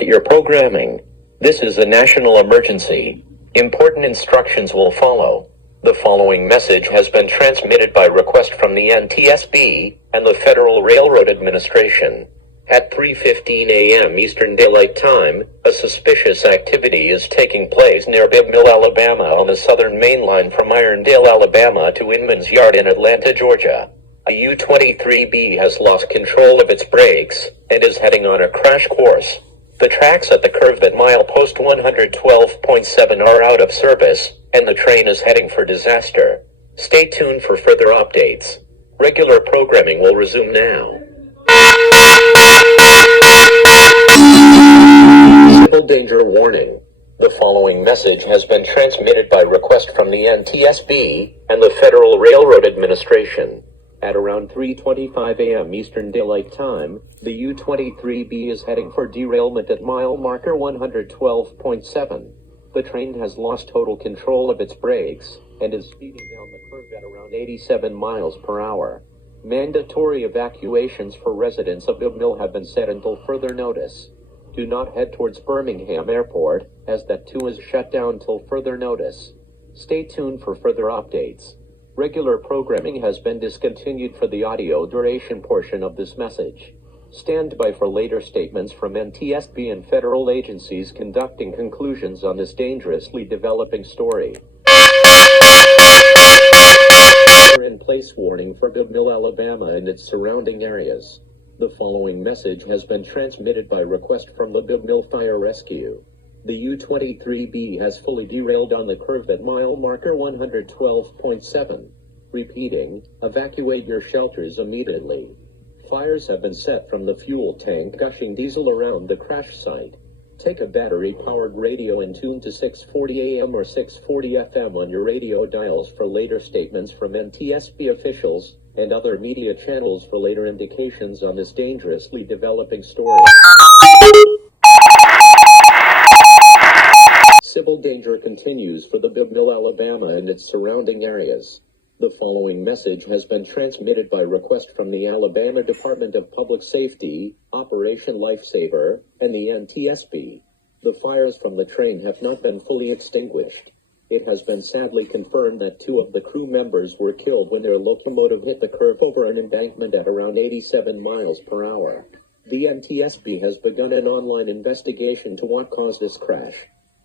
interrupt your programming. This is a national emergency. Important instructions will follow. The following message has been transmitted by request from the NTSB and the Federal Railroad Administration. At 3:15 a.m. Eastern Daylight Time, a suspicious activity is taking place near Bibb Mill, Alabama on the southern main line from Irondale, Alabama to Inman's Yard in Atlanta, Georgia. A U23B has lost control of its brakes and is heading on a crash course. The tracks at the curve at milepost 112.7 are out of service, and the train is heading for disaster. Stay tuned for further updates. Regular programming will resume now. Civil danger warning. The following message has been transmitted by request from the NTSB and the Federal Railroad Administration. At around 3:25 a.m. Eastern Daylight Time, the U23B is heading for derailment at mile marker 112.7. The train has lost total control of its brakes and is speeding down the curve at around 87 miles per hour. Mandatory evacuations for residents of Bibb Mill have been set until further notice. Do not head towards Birmingham Airport, as that too is shut down till further notice. Stay tuned for further updates. Regular programming has been discontinued for the audio duration portion of this message. Stand by for later statements from NTSB and federal agencies conducting conclusions on this dangerously developing story. In-place warning for Bibb Mill, Alabama and its surrounding areas. The following message has been transmitted by request from the Bibb Mill Fire Rescue. The U23B has fully derailed on the curve at mile marker 112.7. Repeating, evacuate your shelters immediately. Fires have been set from the fuel tank gushing diesel around the crash site. Take a battery-powered radio and tune to 640 AM or 640 FM on your radio dials for later statements from NTSB officials and other media channels for later indications on this dangerously developing story. Civil danger continues for the Bibb Mill, Alabama and its surrounding areas. The following message has been transmitted by request from the Alabama Department of Public Safety, Operation Lifesaver, and the NTSB. The fires from the train have not been fully extinguished. It has been sadly confirmed that 2 of the crew members were killed when their locomotive hit the curve over an embankment at around 87 miles per hour. The NTSB has begun an online investigation to what caused this crash.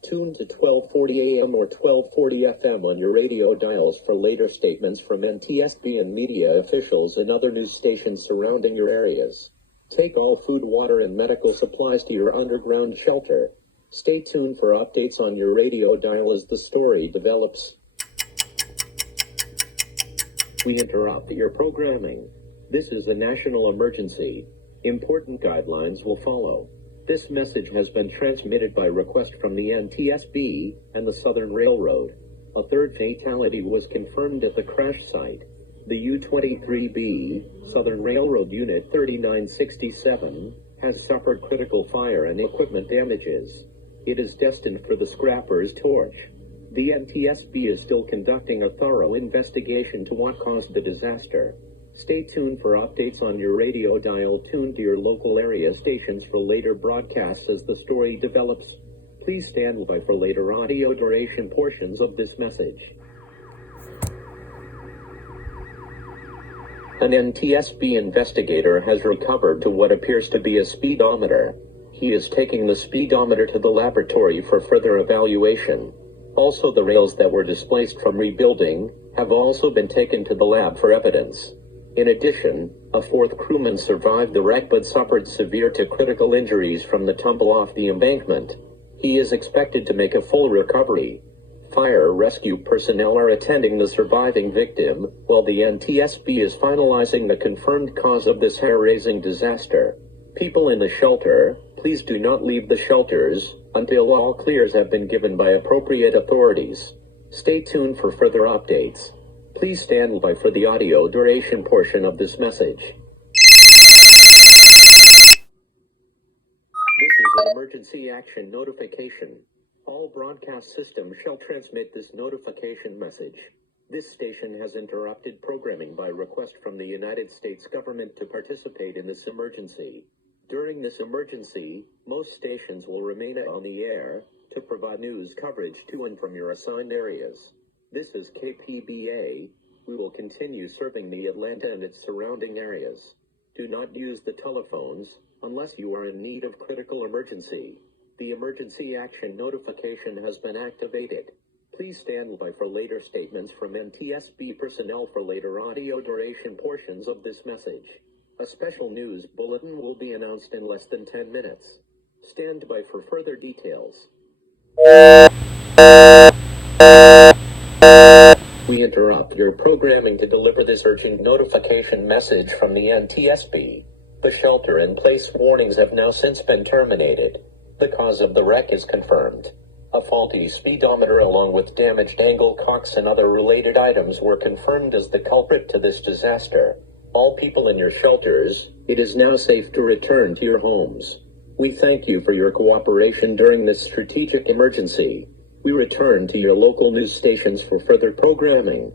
Tune to 1240 AM or 1240 FM on your radio dials for later statements from NTSB and media officials and other news stations surrounding your areas. Take all food, water, and medical supplies to your underground shelter. Stay tuned for updates on your radio dial as the story develops. We interrupt your programming. This is a national emergency. Important guidelines will follow. This message has been transmitted by request from the NTSB and the Southern Railroad. A third fatality was confirmed at the crash site. The U23B, Southern Railroad Unit 3967, has suffered critical fire and equipment damages. It is destined for the scrapper's torch. The NTSB is still conducting a thorough investigation to what caused the disaster. Stay tuned for updates on your radio dial. Tune to your local area stations for later broadcasts as the story develops. Please stand by for later audio duration portions of this message. An NTSB investigator has recovered to what appears to be a speedometer. He is taking the speedometer to the laboratory for further evaluation. Also, the rails that were displaced from rebuilding have also been taken to the lab for evidence. In addition, a 4th crewman survived the wreck but suffered severe to critical injuries from the tumble off the embankment. He is expected to make a full recovery. Fire rescue personnel are attending the surviving victim, while the NTSB is finalizing the confirmed cause of this hair-raising disaster. People in the shelter, please do not leave the shelters until all clears have been given by appropriate authorities. Stay tuned for further updates. Please stand by for the audio duration portion of this message. This is an emergency action notification. All broadcast systems shall transmit this notification message. This station has interrupted programming by request from the United States government to participate in this emergency. During this emergency, most stations will remain on the air to provide news coverage to and from your assigned areas. This is KPBA. We will continue serving the Atlanta and its surrounding areas. Do not use the telephones unless you are in need of critical emergency. The emergency action notification has been activated. Please stand by for later statements from NTSB personnel for later audio duration portions of this message. A special news bulletin will be announced in less than 10 minutes. Stand by for further details. We interrupt your programming to deliver this urgent notification message from the NTSB. The shelter-in-place warnings have now since been terminated. The cause of the wreck is confirmed. A faulty speedometer along with damaged angle cocks and other related items were confirmed as the culprit to this disaster. All people in your shelters, it is now safe to return to your homes. We thank you for your cooperation during this strategic emergency. We return to your local news stations for further programming.